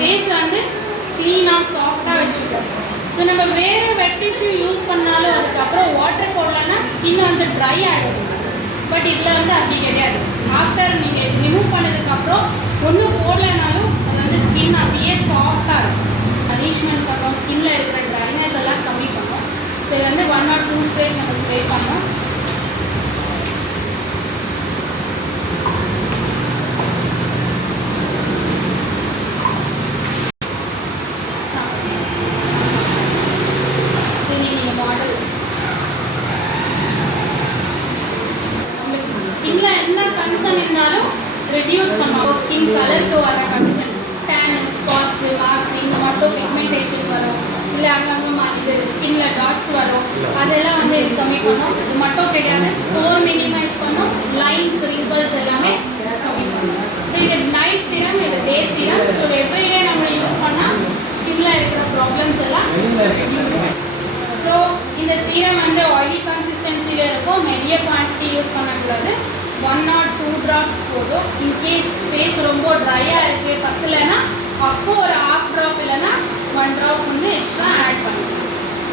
Face வந்து க்ளீனாக சாஃப்டாக வச்சுக்கோம். ஸோ நம்ம வேறு வெட் டிஷ்யூ யூஸ் பண்ணாலும் அதுக்கப்புறம் வாட்டர் போடலன்னா ஸ்கின் வந்து ட்ரை ஆகிடும். பட் இதில் வந்து அப்படி கிடையாது. ஆஃப்டர் நீங்கள் ரிமூவ் பண்ணதுக்கப்புறம் ஒன்றும் போடலைனாலும் அது வந்து ஸ்கின் அப்படியே சாஃப்டாக இருக்கும். நரிஷ்மெண்ட் பண்ணும், ஸ்கின்ல இருக்கிற ட்ரைனஸ் எல்லாம் கம்மி பண்ணும். ஸோ இது வந்து 1 or 2 ஸ்ப்ரே நம்ம ஸ்ப்ரே பண்ணோம். ரெடியூஸ் பண்ணுவோம். ஸ்கின் கலருக்கு வர கன்சர்ன், டேன், ஸ்பாட்ஸு, மார்க்ஸ், இந்த மட்டும் பிக்மெண்டேஷன் வரும், இல்லை அங்கங்கே இது ஸ்கின்ல டாட்ஸ் வரும், அதெல்லாம் வந்து இது கம்மி பண்ணும். இது மட்டும் கிடையாது, போர் மினிமைஸ் பண்ணும், லைன்ஸ், ரிங்கிள்ஸ் எல்லாமே கம்மி பண்ணும். இது நைட் சீரம், இது டே சீரம். ஸோ எவ்ரிடே நம்ம யூஸ் பண்ணால் ஸ்கின்ல இருக்கிற ப்ராப்ளம்ஸ் எல்லாம். ஸோ இந்த சீரம் வந்து ஆயிலி கன்சிஸ்டன்சியில் இருக்கும். நிறைய குவான்டிட்டி யூஸ் பண்ணக்கூடாது. 1 or 2 drops போதும். இன்கேஸ் ஃபேஸ் ரொம்ப ட்ரையாக இருக்குது பத்தலைன்னா அப்போ ஒரு 1/2 drop இல்லைன்னா 1 drop வந்து எக்ஸ்ட்ரா ஆட் பண்ணிக்கலாம்.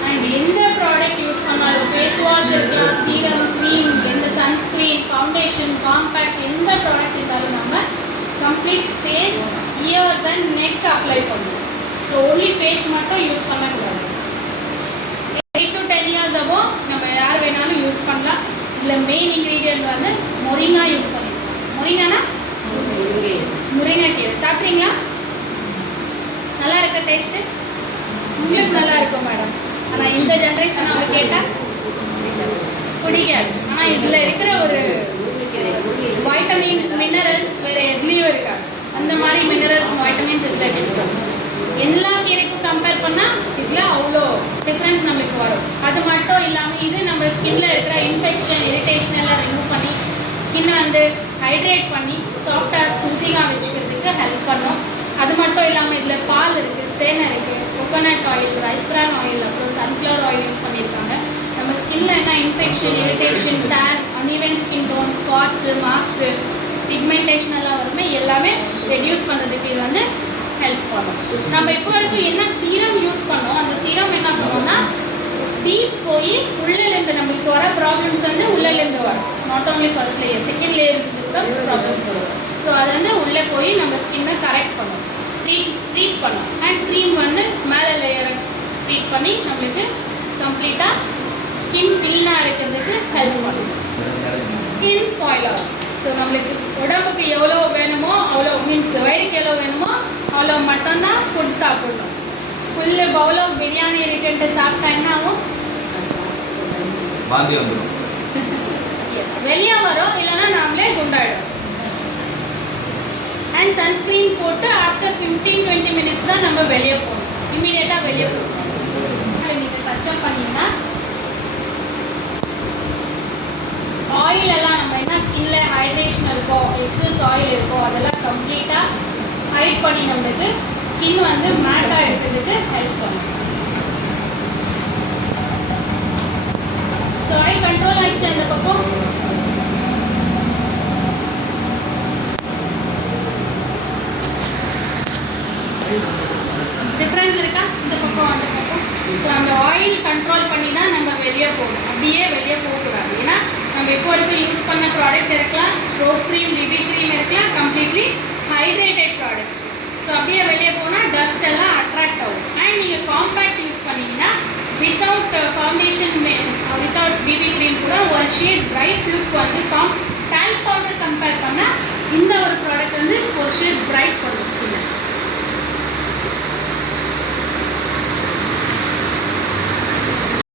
அண்ட் எந்த ப்ராடக்ட் யூஸ் பண்ணாலும் ஃபேஸ் வாஷ் இருக்கலாம், சீரம், க்ரீம், எந்த சன்ஸ்க்ரீன், ஃபவுண்டேஷன், காம்பேக்ட், எந்த ப்ராடக்ட் இருந்தாலும் நம்ம complete face, ears and neck apply பண்ணுவோம். ஸோ ஓன்லி ஃபேஸ் மட்டும் யூஸ் பண்ணக்கூடாது. 8 to 10 years above நம்ம யார் வேணாலும் யூஸ் பண்ணலாம். இதில் மெயின் இன்க்ரீடியன்ட் வந்து மொரிங்கா யூஸ் பண்ணிருக்கோம். மொரிங்கானா முருங்கை கீரை சாப்பிட்றீங்களா? நல்லா இருக்க டேஸ்ட்டு? உங்களுக்கு நல்லா இருக்கும் மேடம். ஆனால் இந்த ஜென்ரேஷன் அவங்க கேட்டால் பிடிக்காது. ஆனால் இதில் இருக்கிற ஒரு வைட்டமின்ஸ், மினரல்ஸ் வேறு எதுலேயும் இருக்காது. அந்த மாதிரி மினரல்ஸ், வைட்டமின்ஸ் இதில் கிடைக்கும். எல்லா கீரைக்கும் கம்பேர் பண்ணால் இதில் அவ்வளோ டிஃப்ரென்ஸ் நம்மளுக்கு வரும். அது மட்டும் இல்லாமல் இது நம்ம ஸ்கின்ல இருக்கிற இன்ஃபெக்ஷன், இரிட்டேஷன் எல்லாம் ரிமூவ் பண்ணி ஸ்கின்னை வந்து ஹைட்ரேட் பண்ணி சாஃப்டாக சூதிங்காக வச்சுக்கிறதுக்கு ஹெல்ப் பண்ணும். அது மட்டும் இல்லாமல் இதில் பால் இருக்குது, தேனை இருக்குது, coconut oil, rice bran oil, அப்புறம் சன்ஃப்ளவர் ஆயில் யூஸ் பண்ணியிருக்காங்க. நம்ம ஸ்கின்ல என்ன infection, irritation, tan, uneven skin tone, spots, marks, pigmentation எல்லாம் வருமே எல்லாமே ரெடியூஸ் பண்ணுறதுக்கு இது வந்து ஹெல்ப் பண்ணும். நம்ம இப்போ வரைக்கும் என்ன சீரம் யூஸ் பண்ணோம், அந்த சீரம் என்ன பண்ணோம்னா டீப் போய் உள்ளேருந்து நம்மளுக்கு வர ப்ராப்ளம்ஸ் வந்து உள்ளேருந்து வரும். Not only first layer, second லேயருக்கு கூட ப்ராப்ளம்ஸ் வரும். ஸோ அது வந்து உள்ளே போய் நம்ம ஸ்கின்னை கரெக்ட் பண்ணும், ட்ரீட் பண்ணும். அண்ட் க்ரீம் வந்து மேலே லேயரை ட்ரீட் பண்ணி நம்மளுக்கு கம்ப்ளீட்டாக ஸ்கின் க்ளீனாக இருக்கிறதுக்கு ஹெல்ப் பண்ணும். ஸ்கின் ஸ்பாயில் ஆகும். ஸோ நம்மளுக்கு உடம்புக்கு எவ்வளோ வேணுமோ அவ்வளோ, மீன்ஸ் வயிறுக்கு எவ்வளோ வேணுமோ அவ்வளோ மட்டும்தான் ஃபுட் சாப்பிடணும். ஃபுல்லு பவுல் ஆஃப் பிரியாணி இருக்குன்ட்டு சாப்பிட்டா என்ன ஆகும்? வாந்தி வந்துடும், வெளியே வரும், இல்லைன்னா நாமளே குண்டாயிடும். அண்ட் சன்ஸ்க்ரீன் போட்டு ஆஃப்டர் 15-20 மினிட்ஸ் தான் நம்ம வெளியே போகணும். இமீடியட்டாக வெளியே போகணும். நீங்கள் டச்சப் பண்ணிங்கன்னா ஆயில் எல்லாம் நம்ம என்ன ஸ்கின்ல ஹைட்ரேஷன் இருக்கோ, எக்ஸஸ் ஆயில் இருக்கோ, அதெல்லாம் கம்ப்ளீட்டாக ஹைட் பண்ணி நம்மளுக்கு ஸ்கின் வந்து மேட்டாக எடுக்கிறதுக்கு ஹெல்ப் பண்ணும். ஸோ ஆயில் கண்ட்ரோல் ஆயிடுச்சு அந்த பக்கம். டிஃப்ரென்ஸ் இருக்கா இந்த பக்கம் அந்த பக்கம்? ஸோ அந்த ஆயில் கண்ட்ரோல் பண்ணி தான் நம்ம வெளியே போகணும். அப்படியே வெளியே போகக்கூடாது. ஏன்னா நம்ம இப்போ வரைக்கும் யூஸ் பண்ண ப்ராடக்ட் இருக்கலாம், ஸ்ட்ரோக் க்ரீம், பிபி க்ரீம் இருக்கலாம், கம்ப்ளீட்லி ஹைட்ரேட்டட் ப்ராடக்ட்ஸ். ஸோ அப்படியே வெளியே போனால் டஸ்ட் எல்லாம் அட்ராக்ட் ஆகும். அண்ட் நீங்கள் காம்பேக்ட் யூஸ் பண்ணிங்கன்னா without foundation, without BP cream கூட ஒரு ஷேட் பிரைட் லுக் வந்து